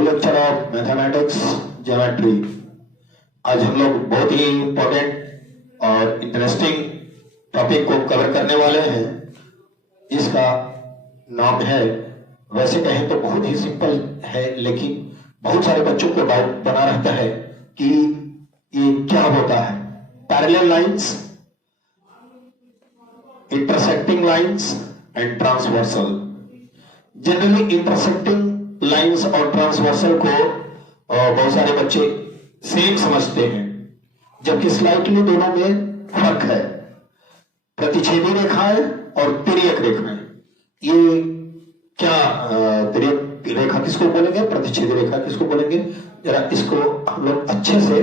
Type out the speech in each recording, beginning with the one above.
New lecture of mathematics geometry. आज हम लोग बहुत ही इंपॉर्टेंट और इंटरेस्टिंग टॉपिक को कवर करने वाले हैं। इसका नाम है, वैसे कहें तो बहुत ही सिंपल है, लेकिन बहुत सारे बच्चों को डाउट बना रहता है कि ये क्या होता है। Parallel lines, intersecting lines and transversal. Generally intersecting lines और ट्रांसवर्सल को बहुत सारे बच्चे सेम समझते हैं, जबकि स्लाइटली दोनों में फर्क है। प्रतिच्छेदी रेखाएं और तिर्यक रेखाएं, ये क्या तिर्यक रेखा किसको बोलेंगे, प्रतिच्छेदी रेखा किसको बोलेंगे, जरा इसको हम लोग अच्छे से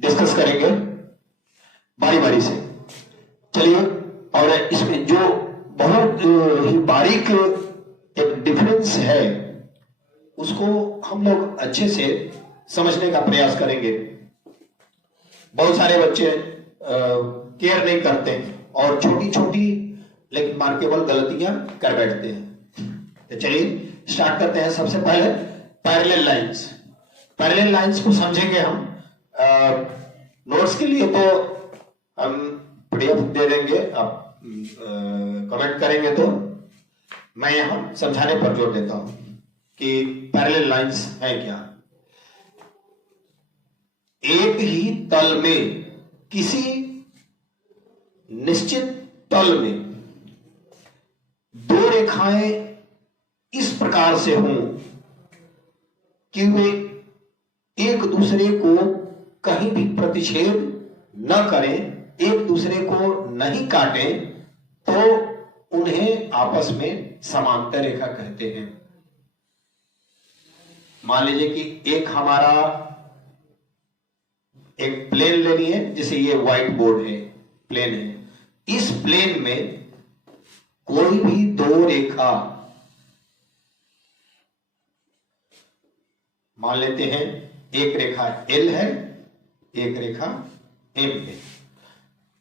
डिस्कस करेंगे बारी बारी से। चलिए, और इसमें जो बहुत ही बारीक एक डिफरेंस है उसको हम लोग अच्छे से समझने का प्रयास करेंगे। बहुत सारे बच्चे केयर नहीं करते और छोटी छोटी लेकिन मार्केबल गलतियां कर बैठते हैं। तो चलिए स्टार्ट करते हैं। सबसे पहले पैरेलल लाइंस। पैरेलल लाइंस को समझेंगे हम। नोट्स के लिए तो हम पीडीएफ दे देंगे, आप कमेंट करेंगे तो मैं यहां समझाने पर जोर देता हूं कि पैरेलल लाइंस है क्या। एक ही तल में, किसी निश्चित तल में दो रेखाएं इस प्रकार से हों कि वे एक दूसरे को कहीं भी प्रतिच्छेद न करें, एक दूसरे को नहीं काटें, तो उन्हें आपस में समांतर रेखा कहते हैं। मान लीजिए कि एक हमारा एक प्लेन ले लिए, जैसे ये व्हाइट बोर्ड है, प्लेन है। इस प्लेन में कोई भी दो रेखा मान लेते हैं, एक रेखा L है, एक रेखा M है।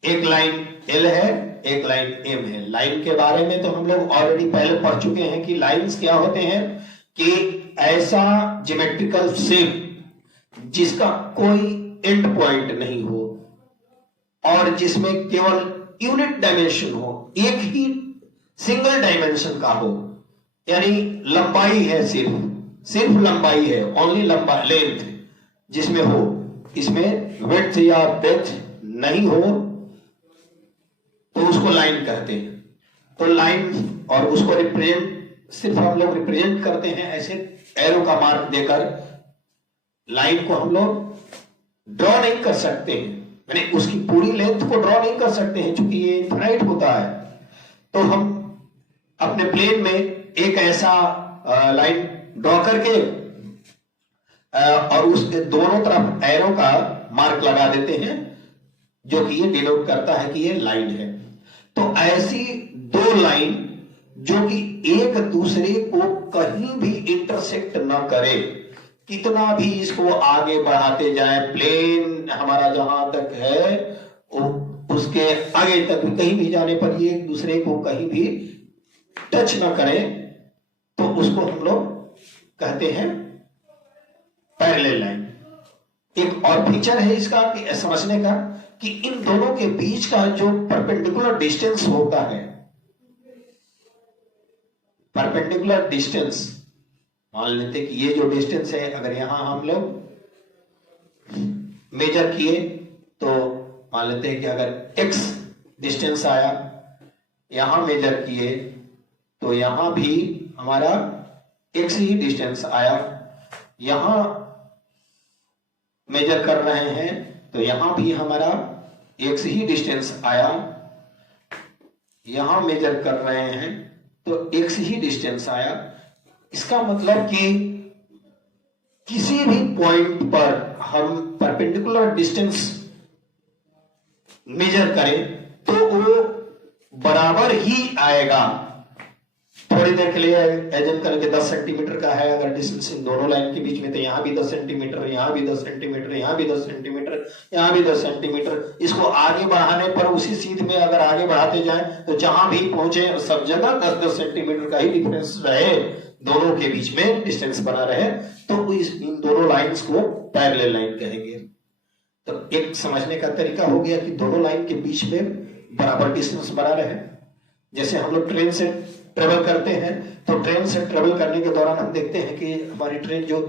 एक लाइन L है, एक लाइन M है। लाइन के बारे में तो हम लोग ऑलरेडी पहले पढ़ चुके हैं कि लाइंस क्या होते हैं, कि ऐसा ज्योमेट्रिकल शेप जिसका कोई एंड पॉइंट नहीं हो और जिसमें केवल यूनिट डायमेंशन हो, एक ही सिंगल डायमेंशन का हो, यानी लंबाई है, सिर्फ लंबाई है, ओनली लंबा लेंथ जिसमें हो, इसमें विड्थ या ब्रेड्थ नहीं हो, तो उसको लाइन कहते हैं। तो लाइन, और उसको रिप्रेजेंट सिर्फ हम लोग रिप्रेजेंट करते हैं ऐसे एरो का मार्क देकर। लाइन को हम लोग ड्रॉ नहीं कर सकते हैं, यानी उसकी पूरी लेंथ को ड्रॉ नहीं कर सकते हैं, क्योंकि ये इनफाइनाइट होता है। तो हम अपने प्लेन में एक ऐसा लाइन ड्रॉ करके और उसके दोनों तरफ एरो का मार्क लगा देते हैं, जो कि ये डिनोट करता है कि ये लाइन है। तो ऐसी दो लाइन जो कि एक दूसरे को कहीं भी इंटरसेक्ट ना करे, कितना भी इसको आगे बढ़ाते जाए, प्लेन हमारा जहां तक है उसके आगे तक भी कहीं भी जाने पर ये एक दूसरे को कहीं भी टच ना करें, तो उसको हम लोग कहते हैं पैरेलल लाइन। एक और फीचर है इसका कि समझने का, कि इन दोनों के बीच का जो परपेंडिकुलर डिस्टेंस होता है, परपेंडिकुलर डिस्टेंस, मान लेते हैं कि ये जो डिस्टेंस है, अगर यहां हम लोग मेजर किए तो मान लेते हैं कि अगर x डिस्टेंस आया, यहां मेजर किए तो यहां भी हमारा x ही डिस्टेंस आया, यहां मेजर कर रहे हैं तो यहां भी हमारा x ही डिस्टेंस आया, यहां मेजर कर रहे हैं तो x ही डिस्टेंस आया। इसका मतलब कि किसी भी पॉइंट पर हम परपेंडिकुलर डिस्टेंस मेजर करें तो वो बराबर ही आएगा। थोड़ी देर के लिए एजम करेंगे 10 सेंटीमीटर का है अगर डिस्टेंस इन दोनों लाइन के बीच में, तो यहां भी 10 सेंटीमीटर, यहां भी 10 सेंटीमीटर, यहां भी 10 सेंटीमीटर, यहां भी 10 सेंटीमीटर। इसको आगे बढ़ाने पर उसी सीध में अगर आगे बढ़ाते जाएं तो जहां भी पहुंचे सब जगह 10-10 सेंटीमीटर का ही डिफरेंस रहे, दोनों के बीच में डिस्टेंस बना रहे, तो इन दोनों लाइंस को पैरेलल लाइन कहेंगे। तो एक समझने का तरीका हो गया कि दोनों लाइन के बीच में बराबर डिस्टेंस बना रहे। जैसे हम लोग ट्रेन से ट्रेवल करते हैं तो ट्रेन से ट्रेवल करने के दौरान हम देखते हैं कि हमारी ट्रेन जो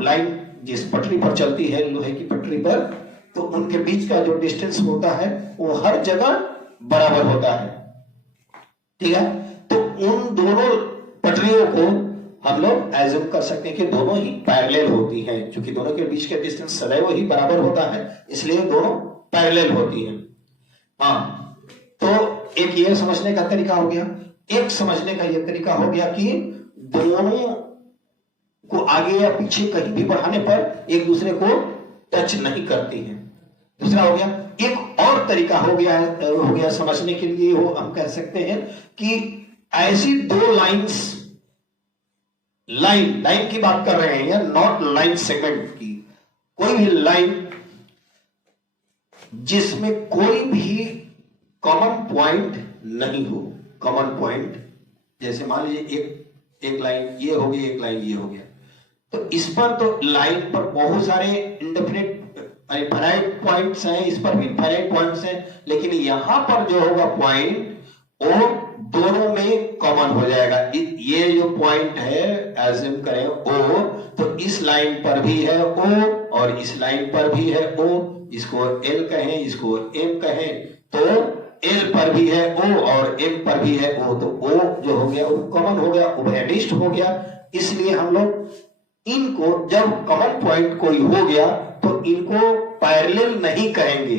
लाइन जिस पटरी पर चलती है, लोहे की पटरी पर, तो उनके बीच का जो डिस्टेंस होता है वो हर जगह बराबर होता है। ठीक है, तो उन दोनों पटरियों को हम लोग एज्यूम कर सकते हैं कि दोनों ही पैरेलल होती हैं, क्योंकि दोनों के बीच का डिस्टेंस सदैव ही बराबर होता है, इसलिए दोनों पैरेलल होती हैं। हाँ, तो एक ये समझने का तरीका हो गया। एक समझने का ये तरीका हो गया कि दोनों को आगे या पीछे कहीं भी बढ़ाने पर एक दूसरे को टच नहीं करती हैं। दूसरा हो गया, एक और तरीका हो गया समझने के लिए, वो हम कह सकते हैं कि ऐसी दो लाइन की बात कर रहे हैं या नॉट लाइन सेगमेंट की, कोई भी लाइन जिसमें कोई भी कॉमन पॉइंट नहीं हो। कॉमन पॉइंट जैसे मान लीजिए एक लाइन ये हो गई, एक लाइन ये हो गया, तो इस पर तो लाइन पर बहुत सारे इंडेफिनिट इनफाइनाइट पॉइंट्स हैं, इस पर भी इनफाइनाइट पॉइंट्स हैं, लेकिन यहां पर जो होगा पॉइंट वो दोनों में कॉमन हो जाएगा। ये जो पॉइंट है एज्यूम करें O, तो इस लाइन पर भी है O और इस लाइन पर भी है O, इसको L कहें, इसको M कहें, तो L पर भी है O और M पर भी है O, तो O जो हो गया वो कॉमन हो गया, उभयनिष्ठ हो गया। इसलिए हम लोग इनको जब कॉमन पॉइंट कोई हो गया तो इनको पैरेलल नहीं कहेंगे,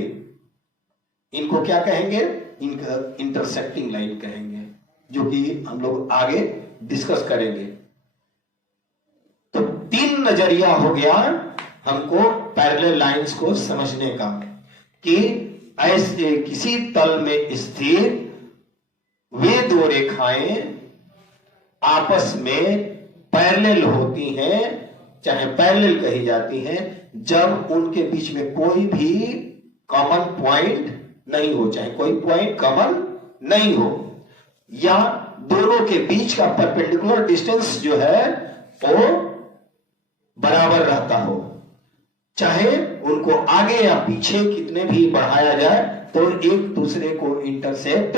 इनको क्या कहेंगे? इनका इंटरसेक्टिंग लाइन कहेंगे, जो कि हम लोग आगे डिस्कस करेंगे। तो तीन नजरिया हो गया हमको पैरेलल लाइंस को समझने का, कि ऐसे किसी तल में स्थिर वे दो रेखाएं आपस में पैरेलल होती हैं, चाहे पैरेलल कही जाती हैं, जब उनके बीच में कोई भी कॉमन पॉइंट नहीं हो, चाहे कोई पॉइंट कॉमन नहीं हो, या दोनों के बीच का परपेंडिकुलर डिस्टेंस जो है वो बराबर रहता हो, चाहे उनको आगे या पीछे कितने भी बढ़ाया जाए तो एक दूसरे को इंटरसेक्ट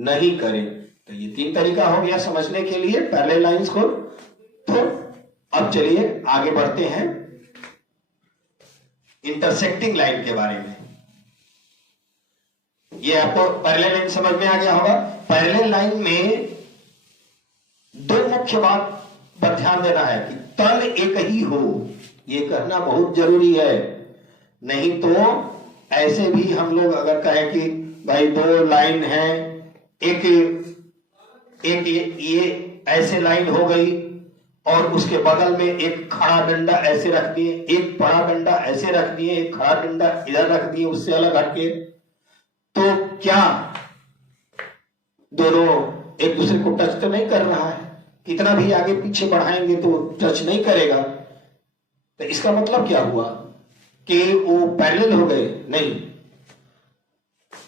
नहीं करें। तो ये तीन तरीका हो गया समझने के लिए पैरेलल लाइंस को। तो अब चलिए आगे बढ़ते हैं इंटरसेक्टिंग लाइन के बारे में। ये आपको पैरेलल लाइन समझ में आ गया होगा। पैरेलल लाइन में दो मुख्य बात पर ध्यान देना है कि तल एक ही हो, ये कहना बहुत जरूरी है। नहीं तो ऐसे भी हम लोग अगर कहें कि भाई दो लाइन है, एक ये ऐसे लाइन हो गई और उसके बगल में एक खड़ा डंडा ऐसे रख दिए, एक बड़ा डंडा ऐसे रख दिए, एक खड़ा डंडा इधर रख दिए उससे अलग हटके, तो क्या दोनों एक दूसरे को टच तो नहीं कर रहा है? कितना भी आगे पीछे बढ़ाएंगे तो टच नहीं करेगा। तो इसका मतलब क्या हुआ कि वो पैरेलल हो गए? नहीं,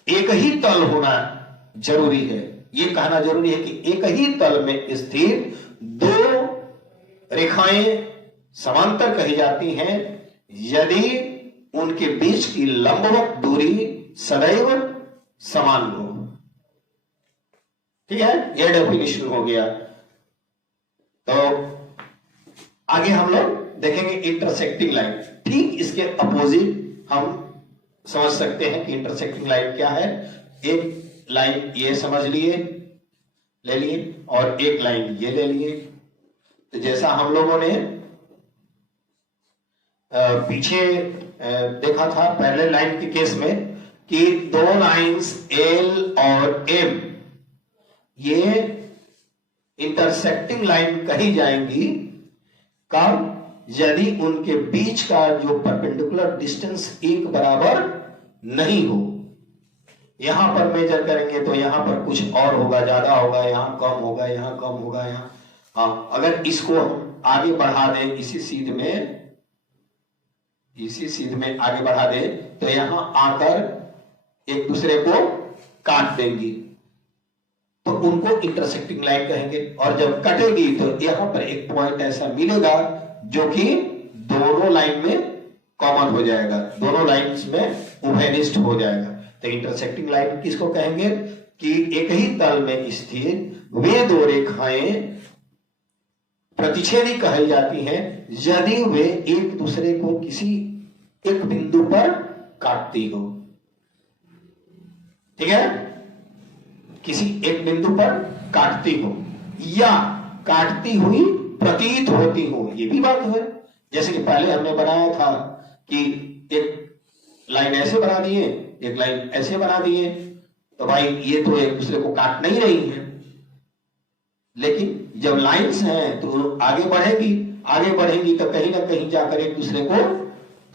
एक ही तल होना जरूरी है। ये कहना जरूरी है कि एक ही तल में स्थिर दो रेखाएं समांतर कही जाती हैं यदि उनके बीच की लंबवत दूरी सदैव समान हो। ठीक है, यह डेफिनेशन हो गया। तो आगे हम लोग देखेंगे इंटरसेक्टिंग लाइन। ठीक इसके अपोजिट हम समझ सकते हैं कि इंटरसेक्टिंग लाइन क्या है। एक लाइन ये समझ लिए, ले लिए, और एक लाइन ये ले लिए। तो जैसा हम लोगों ने पीछे देखा था पैरेलल लाइन के केस में कि दो लाइंस L और M ये इंटरसेक्टिंग लाइन कही जाएंगी कब? यदि उनके बीच का जो परपेंडिकुलर डिस्टेंस एक बराबर नहीं हो। यहां पर मेजर करेंगे तो यहां पर कुछ और होगा, ज्यादा होगा, यहां कम होगा, यहां कम होगा, यहां। हाँ, अगर इसको हम आगे बढ़ा दें इसी सीध में आगे बढ़ा दें तो यहां आकर एक दूसरे को काट देंगी, तो उनको इंटरसेक्टिंग लाइन कहेंगे। और जब कटेगी तो यहां पर एक पॉइंट ऐसा मिलेगा जो कि दोनों लाइन में कॉमन हो जाएगा, दोनों लाइंस में उभयनिष्ठ हो जाएगा। तो इंटरसेक्टिंग लाइन किसको कहेंगे कि एक ही तल में स्थित वे दो रेखाएं प्रतिच्छेदी कही जाती हैं यदि वे एक दूसरे को किसी एक बिंदु पर काटती हो। ठीक है, किसी एक बिंदु पर काटती हो या काटती हुई प्रतीत होती हो, ये भी बात है। जैसे कि पहले हमने बनाया था कि एक लाइन ऐसे बना दिए, एक लाइन ऐसे बना दिए, तो भाई ये तो एक दूसरे को काट नहीं रही है, लेकिन जब लाइंस हैं तो आगे बढ़ेंगी तो कहीं ना कहीं जाकर एक दूसरे को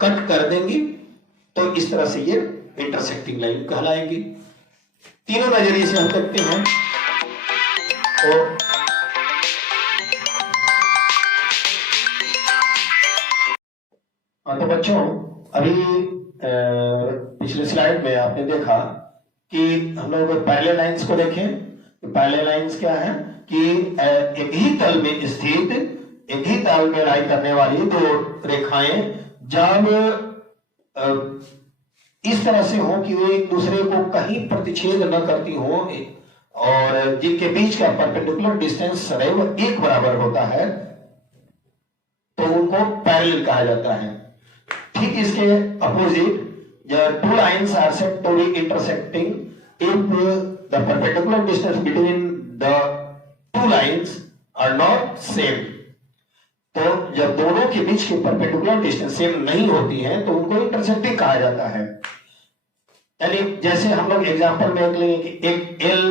कट कर देंगी। तो इस तरह से ये इंटरसेक्टिंग लाइन कहलाएंगी। तीनों नजरिए से हम देखते हैं। तो बच्चों, अभी पिछले स्लाइड में आपने देखा कि हम लोग पैरेलल लाइंस को देखें। पैरेलल लाइंस क्या है कि एक ही तल में स्थित, एक ही तल में लाई करने वाली दो रेखाएं जब इस तरह से हो कि वे एक दूसरे को कहीं प्रतिच्छेद न करती हो और जिनके बीच का परपेंडिकुलर डिस्टेंस सदैव एक बराबर होता है, तो उनको पैरेलल कहा जाता है। ठीक इसके opposite, two lines are said to be intersecting if the perpendicular distance between the two lines are not same। तो जब दोनों के बीच की परपेंडिकुलर डिस्टेंस सेम नहीं होती है तो उनको इंटरसेक्टिंग कहा जाता है। यानी जैसे हम लोग एग्जांपल में लेंगे कि एक एल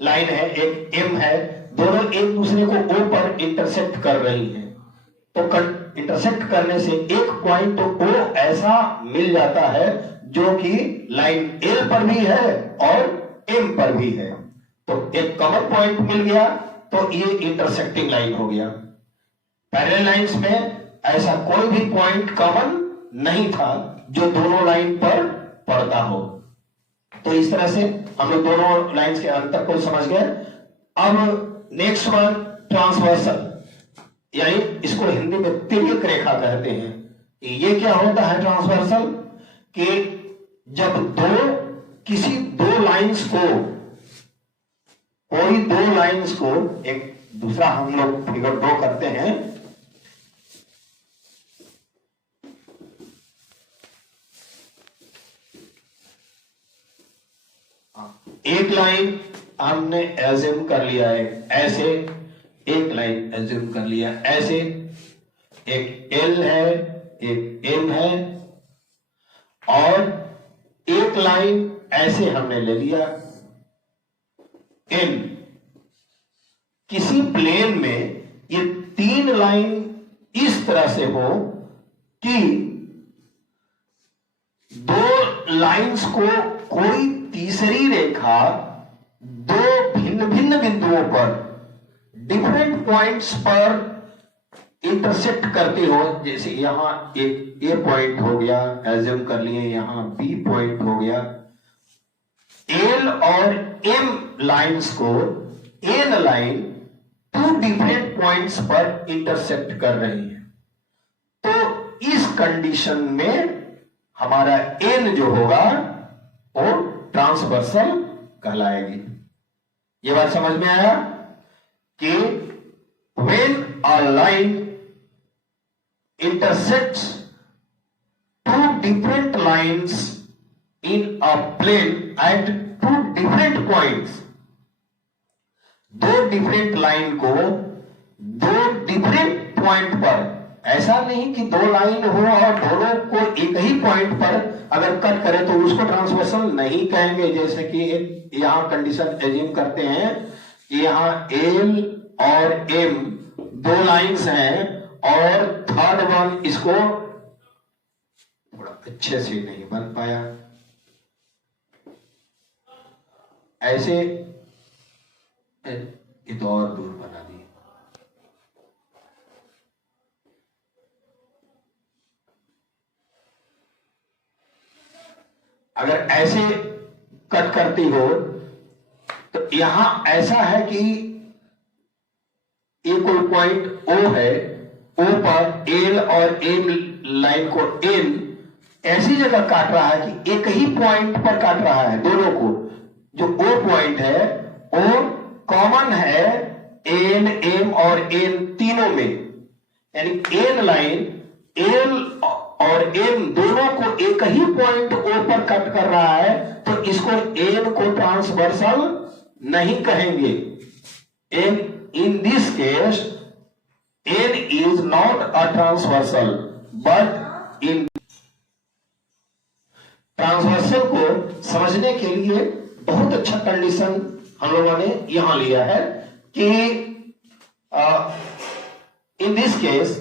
लाइन है, एक एम है, दोनों एक दूसरे को ओ पर इंटरसेक्ट कर रही हैं, तो इंटरसेक्ट करने से एक पॉइंट ओ ऐसा मिल जाता है जो कि लाइन एल पर भी है और एम पर भी है, तो एक कॉमन पॉइंट मिल गया, तो ये इंटरसेक्टिंग लाइन हो गया। पैरेलल लाइंस में ऐसा कोई भी पॉइंट कॉमन नहीं था जो दोनों लाइन पर पड़ता हो। तो इस तरह से हम लोग दोनों लाइंस के अंतर को समझ गए। अब नेक्स्ट वन, ट्रांसवर्सल, यानी इसको हिंदी में तिर्यक रेखा कहते हैं। ये क्या होता है ट्रांसवर्सल? कि जब किसी दो लाइंस को, कोई दो लाइंस को, एक दूसरा हम लोग फिगर ड्रॉ करते हैं, एक लाइन हमने एज्यूम कर लिया है ऐसे, एक लाइन एज्यूम कर लिया ऐसे, एक एल है, एक एम है, और एक लाइन ऐसे हमने ले लिया एन। किसी प्लेन में ये तीन लाइन इस तरह से हो कि दो लाइंस को कोई तीसरी रेखा दो भिन्न भिन्न बिंदुओं पर, डिफरेंट पॉइंट्स पर इंटरसेक्ट करते हो। जैसे यहां एक ए पॉइंट हो गया, एज्यूम कर लिए, यहां बी पॉइंट हो गया। एल और एम लाइंस को N line two different points पर इंटरसेक्ट कर रही है, तो इस कंडीशन में हमारा एन जो होगा वो ट्रांसवर्सल कहलाएगी। ये बात समझ में आया कि when a line intersects two different lines in a plane at two different points, दो डिफरेंट लाइन को दो डिफरेंट पॉइंट पर, ऐसा नहीं कि दो लाइन हो और दोनों को एक ही पॉइंट पर अगर कट करें तो उसको ट्रांसवर्सल नहीं कहेंगे। जैसे कि यहां कंडीशन एज्यूम करते हैं कि यहां एल और एम दो लाइंस हैं और थर्ड वन इसको थोड़ा अच्छे से नहीं बन पाया, ऐसे ये तो और दूर बना दी। अगर ऐसे कट करती हो तो यहां ऐसा है कि ये कोई पॉइंट ओ है ओ पर एल और एम लाइन को एन ऐसी जगह काट रहा है कि एक ही पॉइंट पर काट रहा है दोनों को। जो ओ पॉइंट है ओ कॉमन है एन एम और एन तीनों में, यानी एन लाइन एल और एम दोनों को एक ही पॉइंट ओ पर कट कर रहा है, तो इसको एन को ट्रांसवर्सल नहीं कहेंगे। N in this case N is not a transversal, but इन ट्रांसवर्सल को समझने के लिए बहुत अच्छा कंडीशन हम लोगों ने यहां लिया है कि इन this case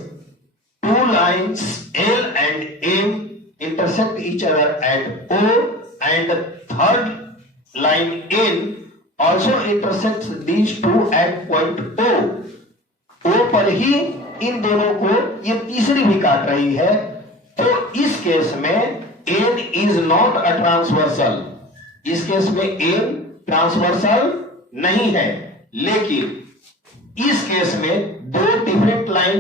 two lines L and M intersect each other at O, and the third line N also intersects these two at point O. O पर ही इन दोनों को ये तीसरी भी काट रही है, तो इस केस में N is not a transversal, इस केस में N ट्रांसवर्सल नहीं है। लेकिन इस केस में दो डिफरेंट लाइन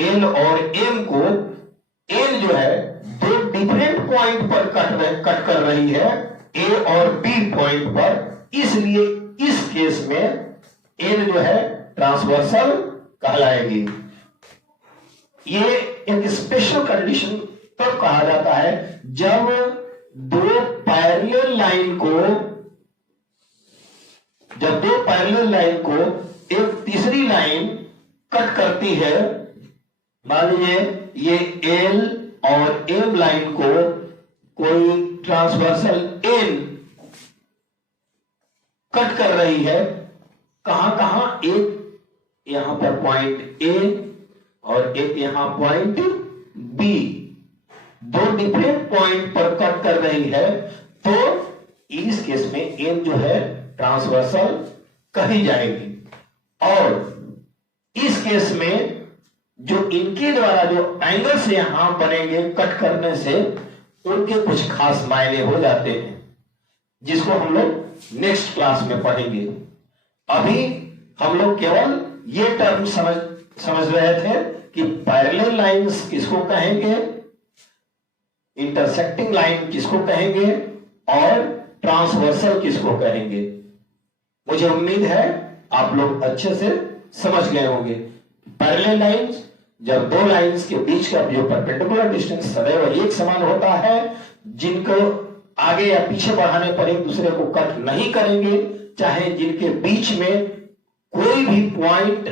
एल और एम को एल जो है दो डिफरेंट पॉइंट पर कट कर रही है, ए और बी पॉइंट पर, इसलिए इस केस में एल जो है ट्रांसवर्सल कहलाएगी। ये एक स्पेशल कंडीशन तब कहा जाता है जब दो पैरेलल लाइन को एक तीसरी लाइन कट करती है। मान लीजिए ये एल और एम लाइन को कोई ट्रांसवर्सल एन कट कर रही है, कहां कहां, एक यहां पर पॉइंट ए और एक यहां पॉइंट बी, दो डिफरेंट पॉइंट पर कट कर रही है, तो इस केस में एन जो है ट्रांसवर्सल कही जाएगी। और इस केस में जो इनके द्वारा जो एंगल्स यहां बनेंगे कट करने से, उनके कुछ खास मायने हो जाते हैं, जिसको हम लोग नेक्स्ट क्लास में पढ़ेंगे। अभी हम लोग केवल ये टर्म समझ रहे थे कि पैरेलल लाइंस किसको कहेंगे, इंटरसेक्टिंग लाइन किसको कहेंगे और ट्रांसवर्सल किसको कहेंगे। मुझे उम्मीद है आप लोग अच्छे से समझ गए होंगे। पैरेलल लाइंस, जब दो लाइंस के बीच का जो परपेंडिकुलर डिस्टेंस सदैव एक समान होता है, जिनको आगे या पीछे बढ़ाने पर एक दूसरे को कट नहीं करेंगे, चाहे जिनके बीच में कोई भी पॉइंट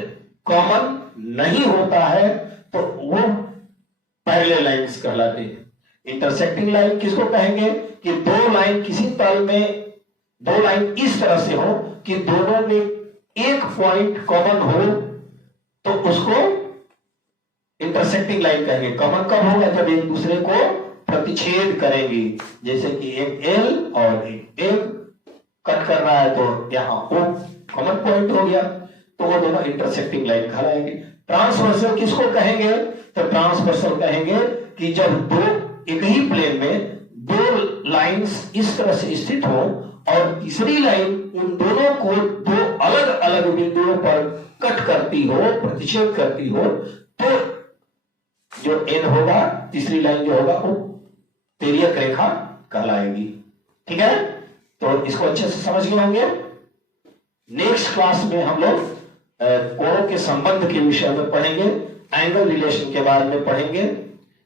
कॉमन नहीं होता है, तो वो पैरेलल लाइंस कहलाते हैं। इंटरसेक्टिंग लाइन किसको कहेंगे कि दो लाइन किसी तल में, दो लाइन इस तरह से हो कि दोनों में एक पॉइंट कॉमन हो, तो उसको इंटरसेक्टिंग लाइन कहेंगे। कॉमन कब होगा, जब एक दूसरे को प्रतिच्छेद करेंगी, जैसे कि एक एल और एक एम कट कर रहा है, तो यहां ओ कॉमन पॉइंट हो गया, तो वो दोनों इंटरसेक्टिंग लाइन कहलाएंगे। ट्रांसवर्सल किसको कहेंगे, तो ट्रांसवर्सल कहेंगे कि जब दो एक ही प्लेन में दो लाइंस इस तरह से स्थित हो और तीसरी लाइन उन दोनों को दो अलग अलग बिंदुओं पर कट करती हो, प्रतिच्छेद करती हो, तो जो एन होगा, तीसरी लाइन जो होगा, वो तिर्यक रेखा कहलाएगी। ठीक है, तो इसको अच्छे से समझ गए होंगे। नेक्स्ट क्लास में हम लोग कोणों के संबंध के विषय में पढ़ेंगे, एंगल रिलेशन के बारे में पढ़ेंगे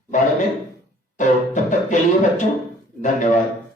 बारे में। तो तब तक के लिए बच्चों धन्यवाद।